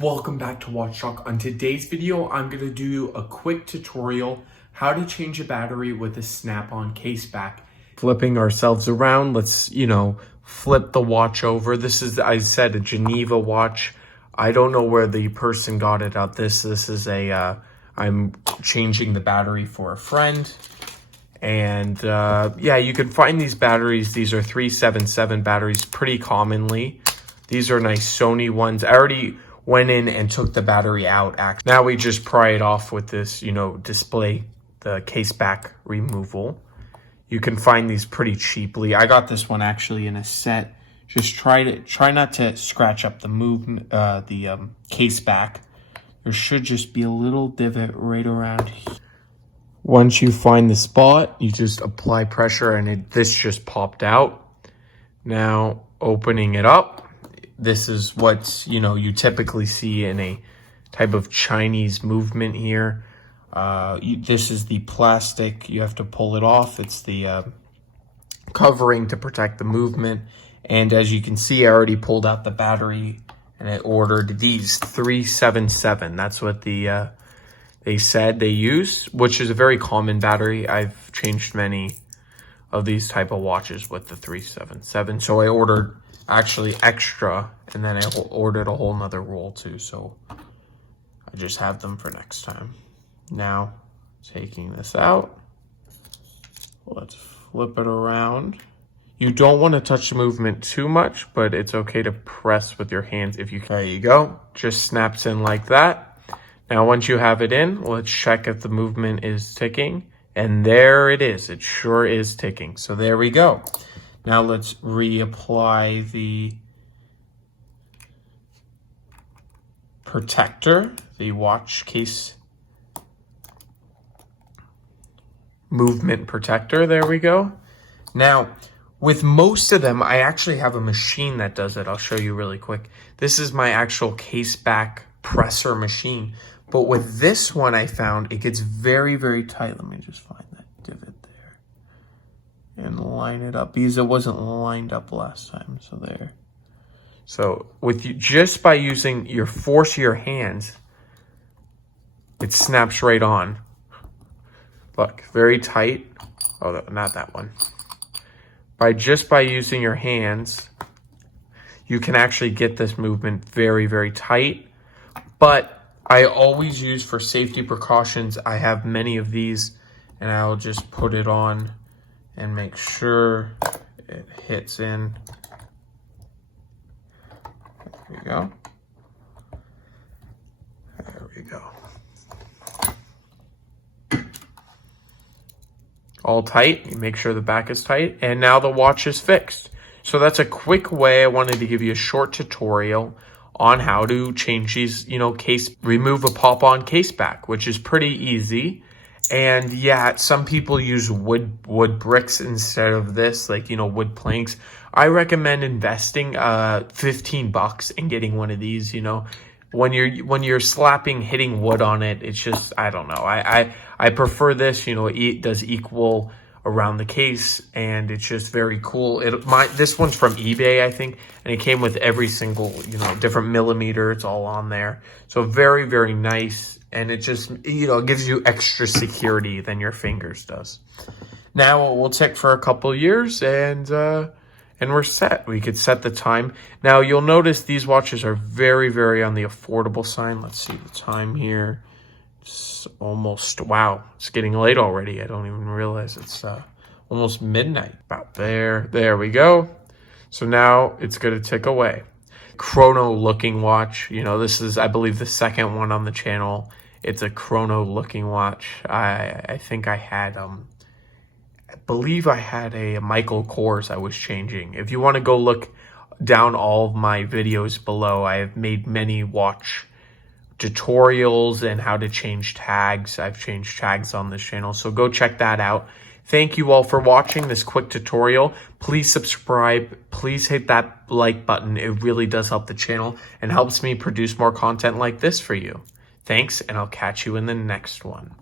Welcome back to Watch Talk. On today's video, I'm going to do a quick tutorial how to change a battery with a snap-on case back. Flipping ourselves around, let's, flip the watch over. This is, I said, a Geneva watch. I don't know where the person got it out. This is I'm changing the battery for a friend. And yeah, you can find these batteries. These are 377 batteries pretty commonly. These are nice Sony ones. I already went in and took the battery out. Now we just pry it off with this, display, the case back removal. You can find these pretty cheaply. I got this one actually in a set. Just try not to scratch up the case back. There should just be a little divot right around here. Once you find the spot, you just apply pressure and this just popped out. Now opening it up, this is what, you typically see in a type of Chinese movement here. This is the plastic. You have to pull it off. It's the covering to protect the movement. And as you can see, I already pulled out the battery and I ordered these 377. That's what they said they use, which is a very common battery. I've changed many of these type of watches with the 377. So I ordered actually extra, and then I ordered a whole nother roll too. So I just have them for next time. Now taking this out, let's flip it around. You don't want to touch the movement too much, but it's okay to press with your hands if you can. There you go. Just snaps in like that. Now, once you have it in, let's check if the movement is ticking. And there it is. It sure is ticking. So there we go. Now let's reapply the protector, the watch case movement protector. There we go. Now, with most of them, I actually have a machine that does it. I'll show you really quick. This is my actual case back presser machine. But with this one, I found it gets very, very tight. Let me just find that divot there and line it up because it wasn't lined up last time. So there. So with you, just by using your force of your hands, it snaps right on. Look, very tight. Oh, not that one. Just by using your hands, you can actually get this movement very, very tight. But I always use, for safety precautions, I have many of these, and I'll just put it on and make sure it hits in. There we go. There we go. All tight. You make sure the back is tight, and now the watch is fixed. So that's a quick way. I wanted to give you a short tutorial on how to change these, remove a pop-on case back, which is pretty easy. And yeah, some people use wood bricks instead of this, wood planks. I recommend investing $15 and getting one of these. When you're hitting wood on it, it's just, I don't know. I prefer this. It does equal around the case, and it's just very cool. This one's from eBay, I think, and it came with every single different millimeter. It's all on there, so very, very nice. And it just it gives you extra security than your fingers does. Now we'll tick for a couple years, and we're set. We could set the time. Now you'll notice these watches are very, very on the affordable side. Let's see the time here. It's almost, wow, it's getting late already. I don't even realize it's almost midnight. About there. There we go. So now it's going to tick away. Chrono looking watch. This is, I believe, the second one on the channel. It's a chrono looking watch. I think I had, I believe I had a Michael Kors I was changing. If you want to go look down all of my videos below, I have made many watch tutorials and how to change tags. I've changed tags on this channel, so go check that out. Thank you all for watching this quick tutorial. Please subscribe. Please hit that like button. It really does help the channel and helps me produce more content like this for you. Thanks, and I'll catch you in the next one.